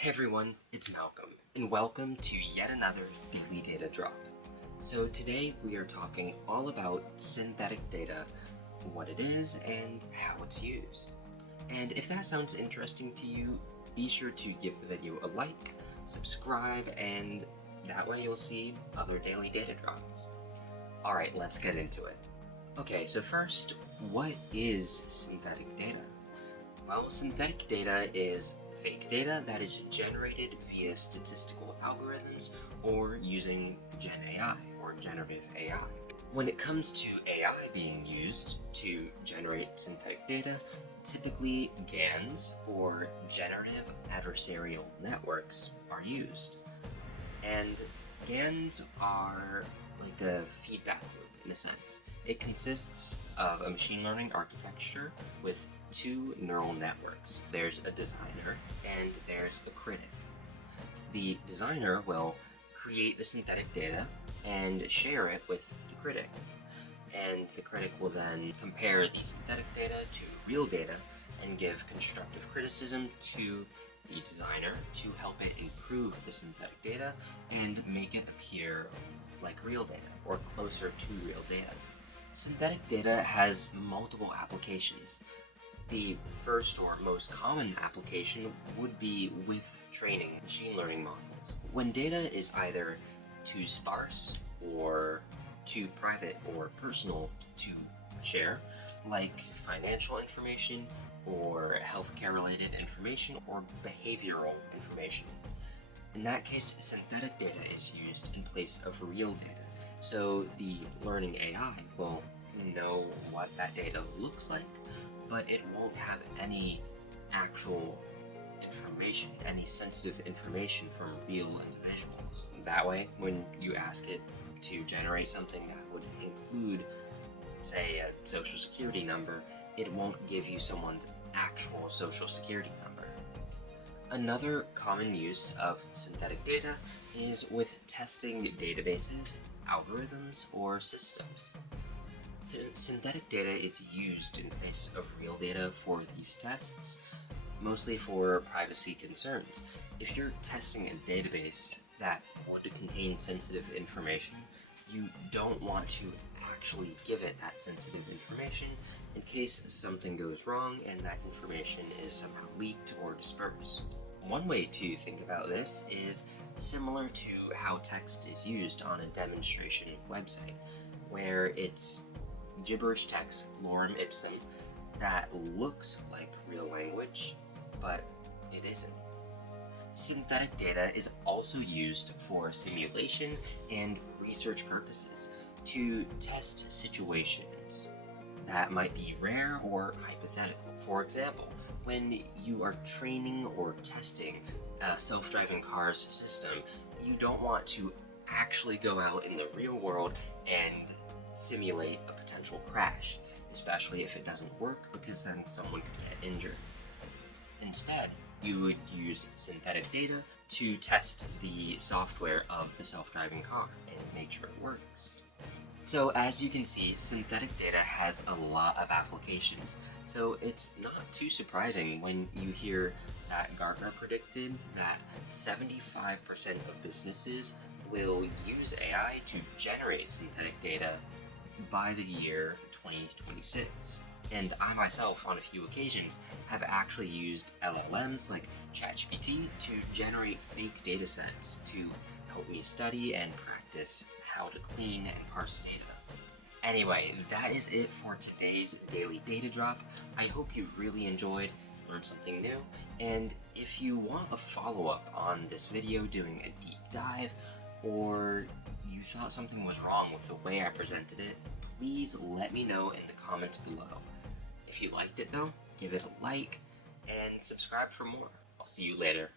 Hey everyone, it's Malcolm, and welcome to yet another Daily Data Drop. So today we are talking all about synthetic data, what it is, and how it's used. And if that sounds interesting to you, be sure to give the video a like, subscribe, and that way you'll see other Daily Data Drops. Alright, let's get into it. Okay, so first, what is synthetic data? Well, synthetic data is fake data that is generated via statistical algorithms or using Gen AI or generative AI. When it comes to AI being used to generate synthetic data, typically GANs or Generative Adversarial Networks are used. And GANs are like a feedback loop in a sense. It consists of a machine learning architecture with two neural networks. There's a designer and there's a critic. The designer will create the synthetic data and share it with the critic. And the critic will then compare the synthetic data to real data and give constructive criticism to the designer to help it improve the synthetic data and make it appear like real data or closer to real data. Synthetic data has multiple applications. The first or most common application would be with training machine learning models. When data is either too sparse or too private or personal to share, like financial information or healthcare related information or behavioral information. In that case, synthetic data is used in place of real data. So the learning AI will know what that data looks like, but it won't have any actual information, any sensitive information from real individuals. That way, when you ask it to generate something that would include, say, a social security number, it won't give you someone's actual social security number. Another common use of synthetic data is with testing databases, algorithms, or systems. Synthetic data is used in place of real data for these tests, mostly for privacy concerns. If you're testing a database that would contain sensitive information, you don't want to actually give it that sensitive information in case something goes wrong and that information is somehow leaked or dispersed. One way to think about this is similar to how text is used on a demonstration website, where it's gibberish text, lorem ipsum, that looks like real language, but it isn't. Synthetic data is also used for simulation and research purposes to test situations that might be rare or hypothetical. For example, when you are training or testing a self-driving car's system, you don't want to actually go out in the real world and simulate a potential crash, especially if it doesn't work, because then someone could get injured. Instead, you would use synthetic data to test the software of the self-driving car and make sure it works. So as you can see, synthetic data has a lot of applications, so it's not too surprising when you hear that Gartner predicted that 75% of businesses will use AI to generate synthetic data by the year 2026. And I myself, on a few occasions, have actually used LLMs like ChatGPT to generate fake datasets to help me study and practice how to clean and parse data. Anyway, that is it for today's Daily Data Drop. I hope you really enjoyed, learned something new, and if you want a follow-up on this video doing a deep dive, or you thought something was wrong with the way I presented it, please let me know in the comments below. If you liked it though, give it a like and subscribe for more. I'll see you later.